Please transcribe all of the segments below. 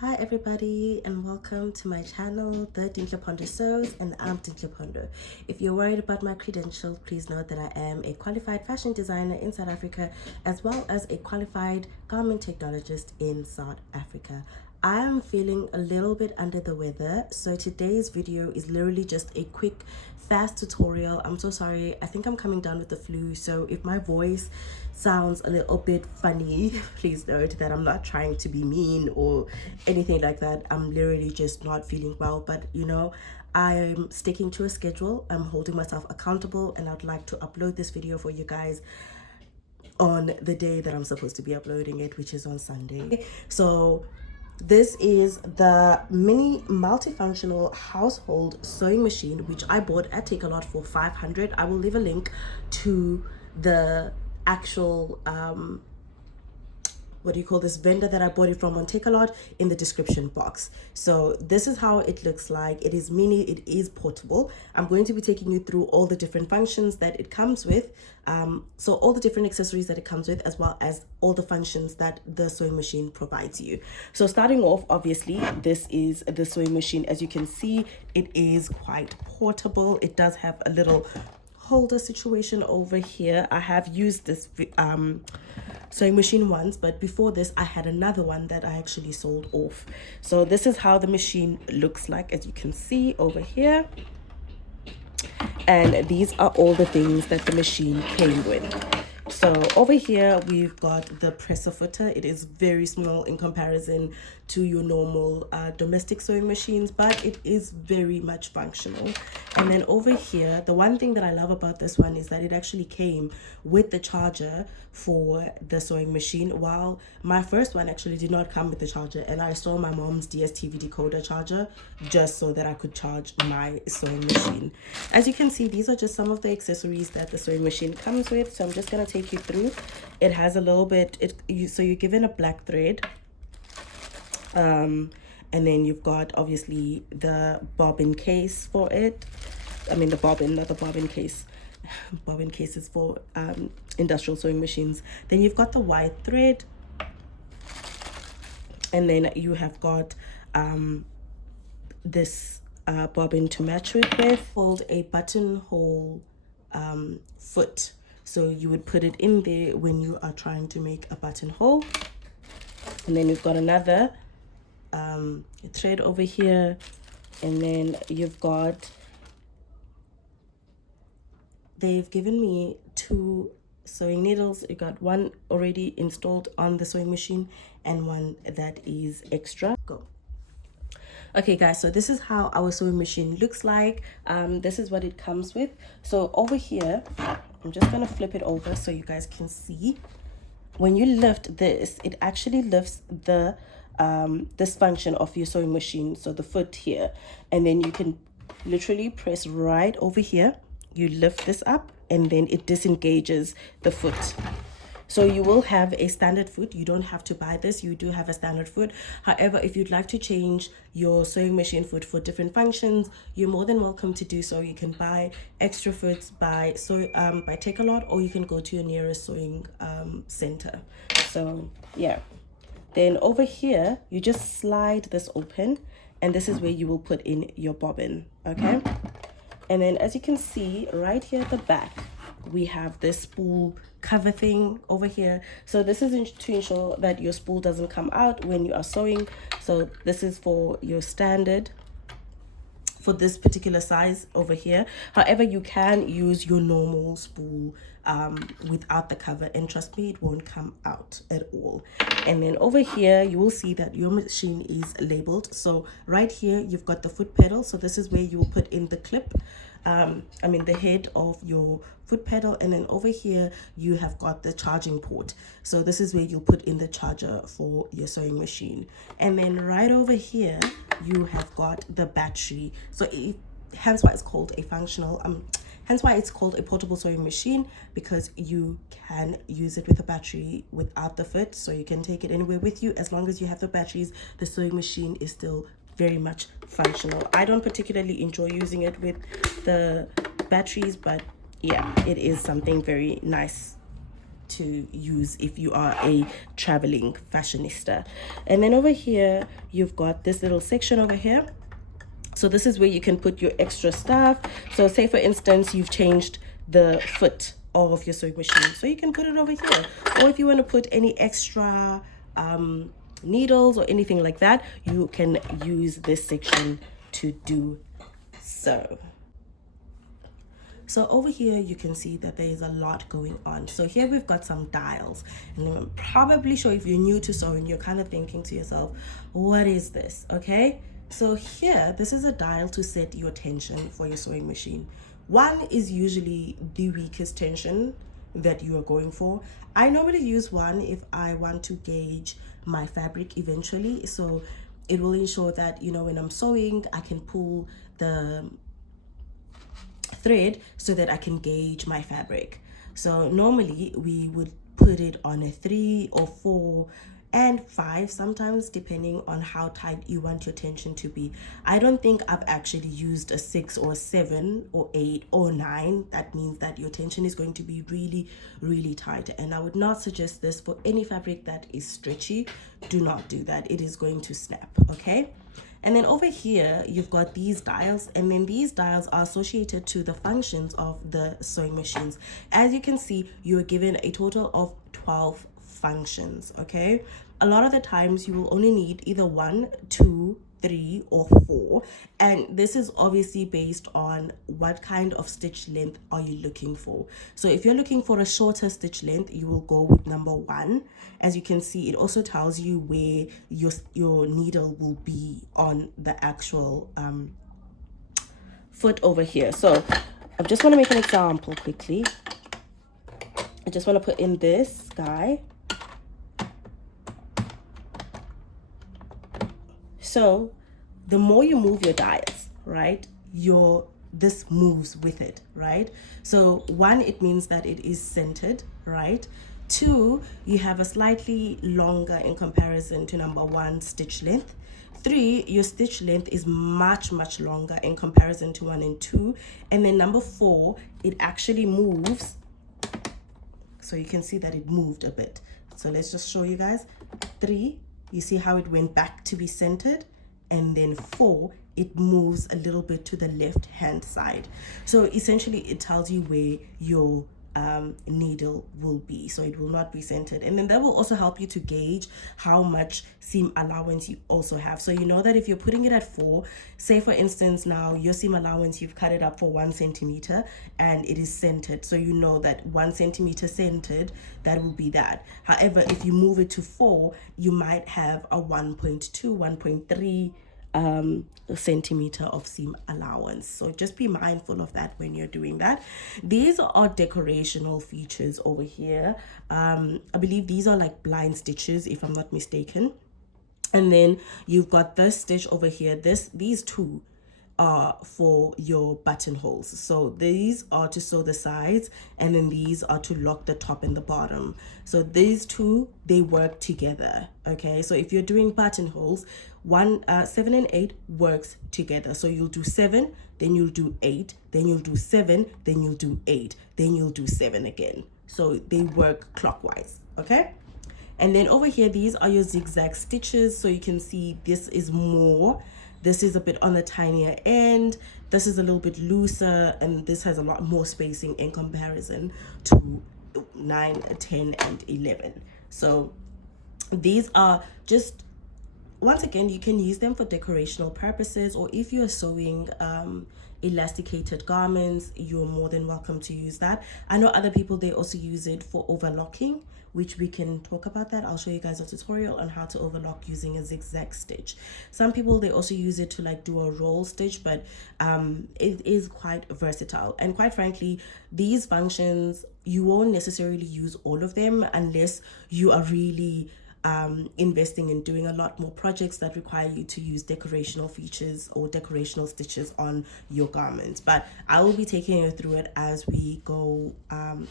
Hi everybody and welcome to my channel, The Dintle Pondo Sews, and I'm Dintle Pondo. If you're worried about my credentials, please note that I am a qualified fashion designer in South Africa as well as a qualified garment technologist in South Africa. I am feeling a little bit under the weather, so today's video is literally just a quick fast tutorial. I'm so sorry, I think I'm coming down with the flu, so if my voice sounds a little bit funny, please note that I'm not trying to be mean or anything like that. I'm literally just not feeling well, but you know, I'm sticking to a schedule. I'm holding myself accountable, and I'd like to upload this video for you guys on the day that I'm supposed to be uploading it, which is on Sunday. So this is the mini multifunctional household sewing machine, which I bought at Takealot for 500. I will leave a link to the actual what do you call this vendor that I bought it from on Takealot in the description box. So this is how it looks like. It is mini, it is portable. I'm going to be taking you through all the different functions that it comes with, so all the different accessories that it comes with, as well as all the functions that the sewing machine provides you. So starting off, obviously this is the sewing machine. As you can see, it is quite portable. It does have a little holder situation over here. I have used this sewing machine once, but before this I had another one that I actually sold off. So this is how the machine looks like, as you can see over here, and these are all the things that the machine came with. So over here we've got the presser footer. It is very small in comparison to your normal domestic sewing machines, but it is very much functional. And then over here, the one thing that I love about this one is that it actually came with the charger for the sewing machine, while my first one actually did not come with the charger, and I stole my mom's DSTV decoder charger just so that I could charge my sewing machine. As you can see, these are just some of the accessories that the sewing machine comes with, so I'm just going to take you through. It has a little bit, so you're given a black thread, and then you've got obviously the bobbin case for it. I mean the bobbin, not the bobbin case. Bobbin cases for industrial sewing machines. Then you've got the white thread, and then you have got this bobbin to match it with, called a buttonhole foot. So you would put it in there when you are trying to make a buttonhole. And then you've got another thread over here, and then you've got, they've given me 2 sewing needles. You got one already installed on the sewing machine and one that is extra. Go. Okay guys, so this is how our sewing machine looks like. This is what it comes with. So over here, I'm just gonna flip it over so you guys can see. When you lift this, it actually lifts the this function of your sewing machine, so the foot here, and then you can literally press right over here. You lift this up and then it disengages the foot. So you will have a standard foot. You don't have to buy this. You do have a standard foot. However, if you'd like to change your sewing machine foot for different functions, you're more than welcome to do so. You can buy extra foots by Takealot, or you can go to your nearest sewing center. So yeah. Then over here, you just slide this open, and this is where you will put in your bobbin, okay? And then as you can see right here at the back, we have this spool cover thing over here. So this is to ensure that your spool doesn't come out when you are sewing. So this is for your standard, for this particular size over here. However, you can use your normal spool without the cover, and trust me, it won't come out at all. And then over here you will see that your machine is labeled. So right here you've got the foot pedal, so this is where you will put in the clip, the head of your foot pedal, and then over here you have got the charging port. So this is where you'll put in the charger for your sewing machine. And then right over here you have got the battery. So hence why it's called a functional hence why it's called a portable sewing machine, because you can use it with a battery without the foot. So you can take it anywhere with you. As long as you have the batteries, the sewing machine is still very much functional. I don't particularly enjoy using it with the batteries, but yeah, it is something very nice to use if you are a traveling fashionista. And then over here you've got this little section over here. So this is where you can put your extra stuff. So say for instance you've changed the foot of your sewing machine, so you can put it over here. Or if you want to put any extra needles or anything like that, you can use this section to do so. So over here you can see that there is a lot going on. So here we've got some dials, and I'm probably sure if you're new to sewing, you're kind of thinking to yourself, what is this? Okay, so here, this is a dial to set your tension for your sewing machine. 1 is usually the weakest tension that you are going for. I normally use 1 if I want to gauge my fabric eventually, so it will ensure that, you know, when I'm sewing, I can pull the thread so that I can gauge my fabric. So normally we would put it on a 3 or 4 and 5 sometimes, depending on how tight you want your tension to be. I don't think I've actually used a 6 or 7 or 8 or 9. That means that your tension is going to be really tight, and I would not suggest this for any fabric that is stretchy. Do not do that. It is going to snap. Okay, and then over here you've got these dials, and then these dials are associated to the functions of the sewing machines. As you can see, you're given a total of 12 functions. Okay, a lot of the times you will only need either 1, 2, 3 or 4, and this is obviously based on what kind of stitch length are you looking for. So if you're looking for a shorter stitch length, you will go with number 1. As you can see, it also tells you where your needle will be on the actual foot over here. So I just want to make an example quickly. I just want to put in this guy. So the more you move your dials, right, this moves with it, right? So 1, it means that it is centered, right? 2, you have a slightly longer in comparison to number 1 stitch length. 3, your stitch length is much longer in comparison to 1 and 2. And then number 4, it actually moves. So you can see that it moved a bit. So let's just show you guys. 3, you see how it went back to be centered, and then 4, it moves a little bit to the left hand side. So essentially it tells you where your needle will be, so it will not be centered. And then that will also help you to gauge how much seam allowance you also have. So you know that if you're putting it at 4, say for instance now your seam allowance, you've cut it up for 1 centimeter and it is centered, so you know that 1 centimeter centered, that will be that. However, if you move it to 4, you might have a 1.2, 1.3 centimeter of seam allowance. So just be mindful of that when you're doing that. These are decorational features over here. I believe these are like blind stitches, if I'm not mistaken. And then you've got this stitch over here. These two are for your buttonholes. So these are to sew the sides, and then these are to lock the top and the bottom. So these two, they work together. Okay, so if you're doing buttonholes, 7 and 8 works together. So you'll do 7, then you'll do 8, then you'll do 7, then you'll do 8, then you'll do 7 again. So they work clockwise. Okay, and then over here, these are your zigzag stitches. So you can see this is more. This is a bit on the tinier end. This is a little bit looser, and this has a lot more spacing in comparison to 9, 10, and 11. So these are just, once again, you can use them for decorational purposes, or if you're sewing elasticated garments, you're more than welcome to use that. I know other people, they also use it for overlocking, which we can talk about that. I'll show you guys a tutorial on how to overlock using a zigzag stitch. Some people, they also use it to like do a roll stitch, but it is quite versatile. And quite frankly, these functions, you won't necessarily use all of them unless you are really investing in doing a lot more projects that require you to use decorational features or decorational stitches on your garments. But I will be taking you through it as we go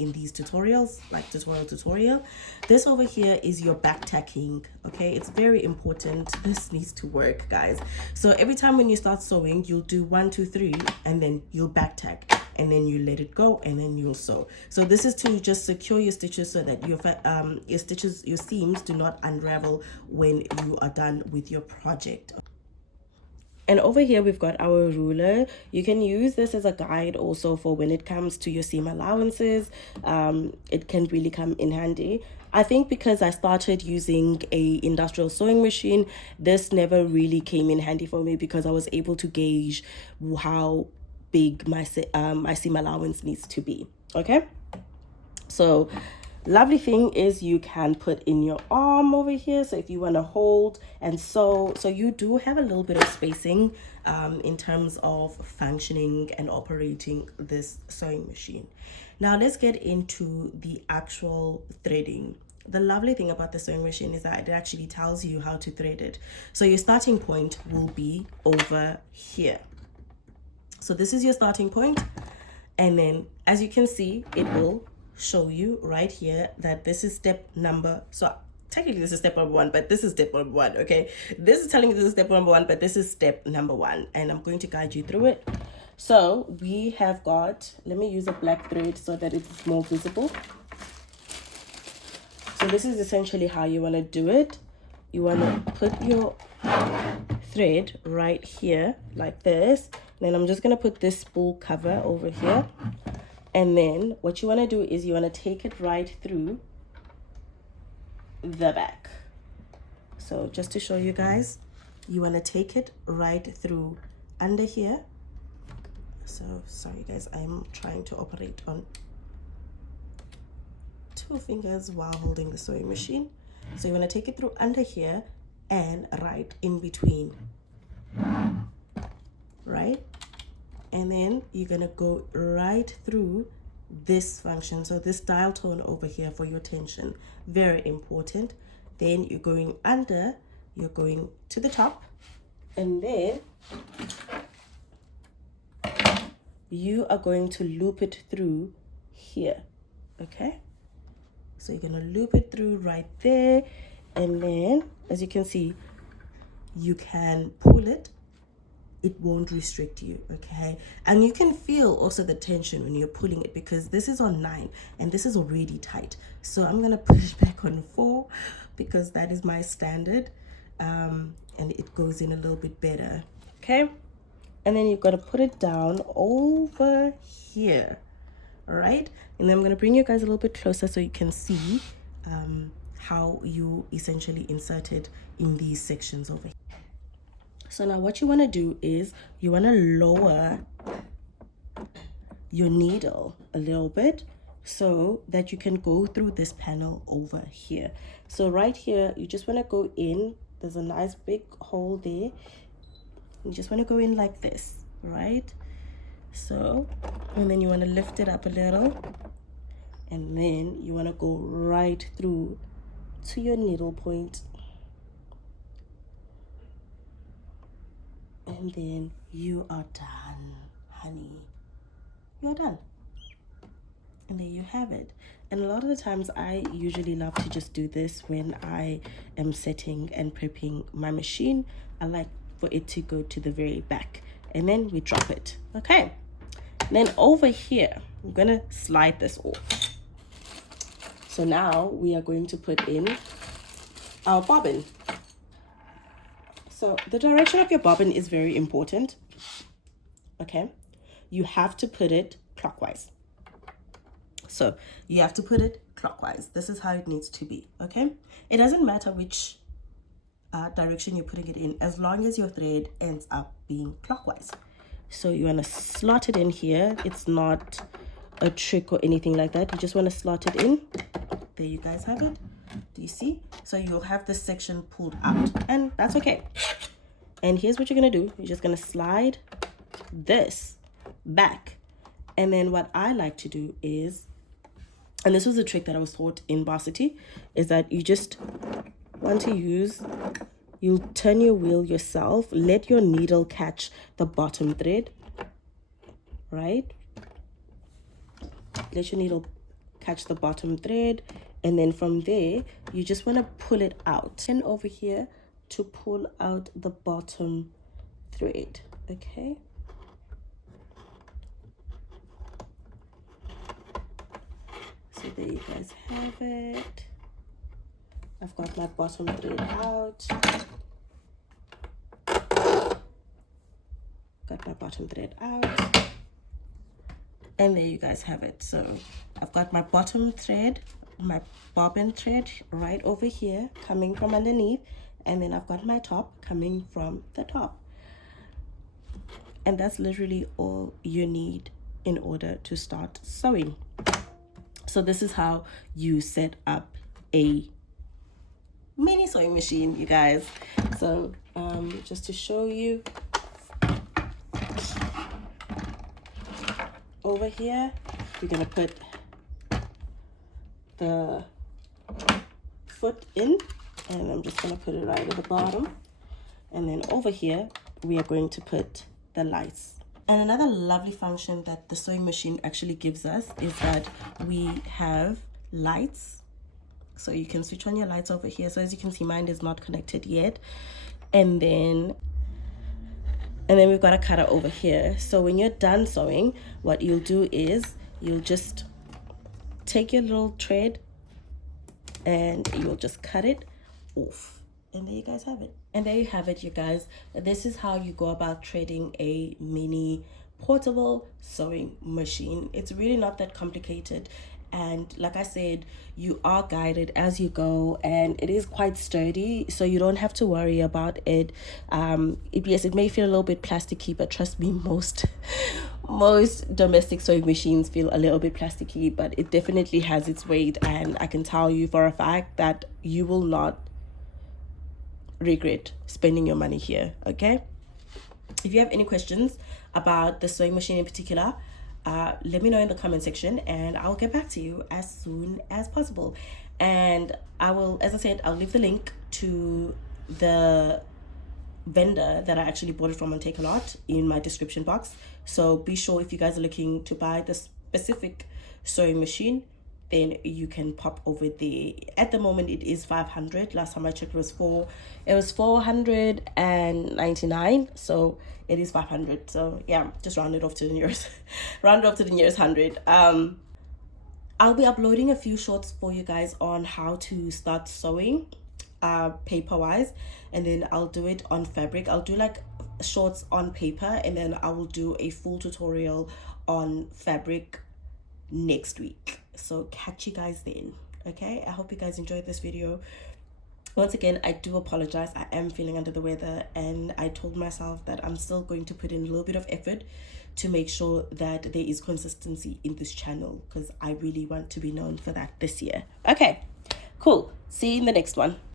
in these tutorials, like tutorial. This over here is your back tacking. Okay, it's very important. This needs to work, guys. So every time when you start sewing, you'll do 1, 2, 3, and then you'll back tack. and then you let it go, and then you'll sew. So this is to just secure your stitches so that your seams do not unravel when you are done with your project. And over here, we've got our ruler. You can use this as a guide also for when it comes to your seam allowances. It can really come in handy. I think because I started using a industrial sewing machine, this never really came in handy for me because I was able to gauge how big my seam allowance needs to be. Okay, so lovely thing is you can put in your arm over here, so if you want to hold and sew, so you do have a little bit of spacing in terms of functioning and operating this sewing machine. Now let's get into the actual threading. The lovely thing about the sewing machine is that it actually tells you how to thread it. So your starting point will be over here. So this is your starting point, and then as you can see, it will show you right here that this is step number, so technically this is step number 1, but this is step number 1. Okay, this is telling you this is step number 1, but this is step number 1, and I'm going to guide you through it. So we have got, let me use a black thread so that it's more visible. So this is essentially how you want to do it. You want to put your thread right here like this. Then I'm just going to put this spool cover over here. And then what you want to do is you want to take it right through the back. So just to show you guys, you want to take it right through under here. So sorry guys, I'm trying to operate on 2 fingers while holding the sewing machine. So you want to take it through under here and right in between, right? And then you're gonna go right through this function, so this dial tone over here for your tension, very important. Then you're going under, you're going to the top, and then you are going to loop it through here. Okay, so you're gonna loop it through right there, and then as you can see, you can pull it. It won't restrict you, okay? And you can feel also the tension when you're pulling it, because this is on 9 and this is already tight. So I'm gonna push back on 4 because that is my standard, and it goes in a little bit better, okay? And then you've got to put it down over here, all right? And then I'm gonna bring you guys a little bit closer so you can see how you essentially insert it in these sections over here. So now what you want to do is you want to lower your needle a little bit so that you can go through this panel over here. So right here, you just want to go in. There's a nice big hole there. You just want to go in like this, right? So, and then you want to lift it up a little. And then you want to go right through to your needle point. And then you are done, honey. You're done. And there you have it. And a lot of the times I usually love to just do this when I am setting and prepping my machine. I like for it to go to the very back, and then we drop it. Okay, then over here I'm gonna slide this off. So now we are going to put in our bobbin. So the direction of your bobbin is very important, okay? You have to put it clockwise. So you have to put it clockwise. This is how it needs to be, okay? It doesn't matter which direction you're putting it in, as long as your thread ends up being clockwise. So you want to slot it in here. It's not a trick or anything like that. You just want to slot it in. There you guys have it. Do you see? So you'll have this section pulled out, and that's okay. And here's what you're gonna do. You're just gonna slide this back. And then what I like to do is, and this was a trick that I was taught in varsity, is that you just want to use, you'll turn your wheel yourself, let your needle catch the bottom thread, right? Let your needle catch the bottom thread, and then from there you just want to pull it out, and over here to pull out the bottom thread. Okay, So there you guys have it. I've got my bottom thread out. Got my bottom thread out. And there you guys have it. So I've got my bottom thread, my bobbin thread right over here coming from underneath, and then I've got my top coming from the top. And that's literally all you need in order to start sewing. So this is how you set up a mini sewing machine, you guys. So just to show you, over here you're gonna put the foot in, and I'm just gonna put it right at the bottom, and then over here we are going to put the lights. And another lovely function that the sewing machine actually gives us is that we have lights. So you can switch on your lights over here. So as you can see, mine is not connected yet. And then we've got a cutter over here. So when you're done sewing, what you'll do is you'll just take your little thread and you'll just cut it off. And there you guys have it. And there you have it, you guys. This is how you go about threading a mini portable sewing machine. It's really not that complicated. And like I said, you are guided as you go, and it is quite sturdy, so you don't have to worry about it. Yes, it may feel a little bit plasticky, but trust me, most domestic sewing machines feel a little bit plasticky, but it definitely has its weight, and I can tell you for a fact that you will not regret spending your money here. Okay, if you have any questions about the sewing machine in particular, let me know in the comment section and I'll get back to you as soon as possible. And I will, as I said, I'll leave the link to the vendor that I actually bought it from on Takealot in my description box. So be sure, if you guys are looking to buy the specific sewing machine, then you can pop over there. At the moment it is 500. Last time I checked it was 499, so it is 500. So yeah, just round it off to the nearest round it off to the nearest 100. I'll be uploading a few shorts for you guys on how to start sewing paper wise, and then I'll do it on fabric. I'll do like shorts on paper, and then I will do a full tutorial on fabric next week. So catch you guys then. Okay, I hope you guys enjoyed this video. Once again, I do apologize. I am feeling under the weather, and I told myself that I'm still going to put in a little bit of effort to make sure that there is consistency in this channel, because I really want to be known for that this year. Okay, cool. See you in the next one.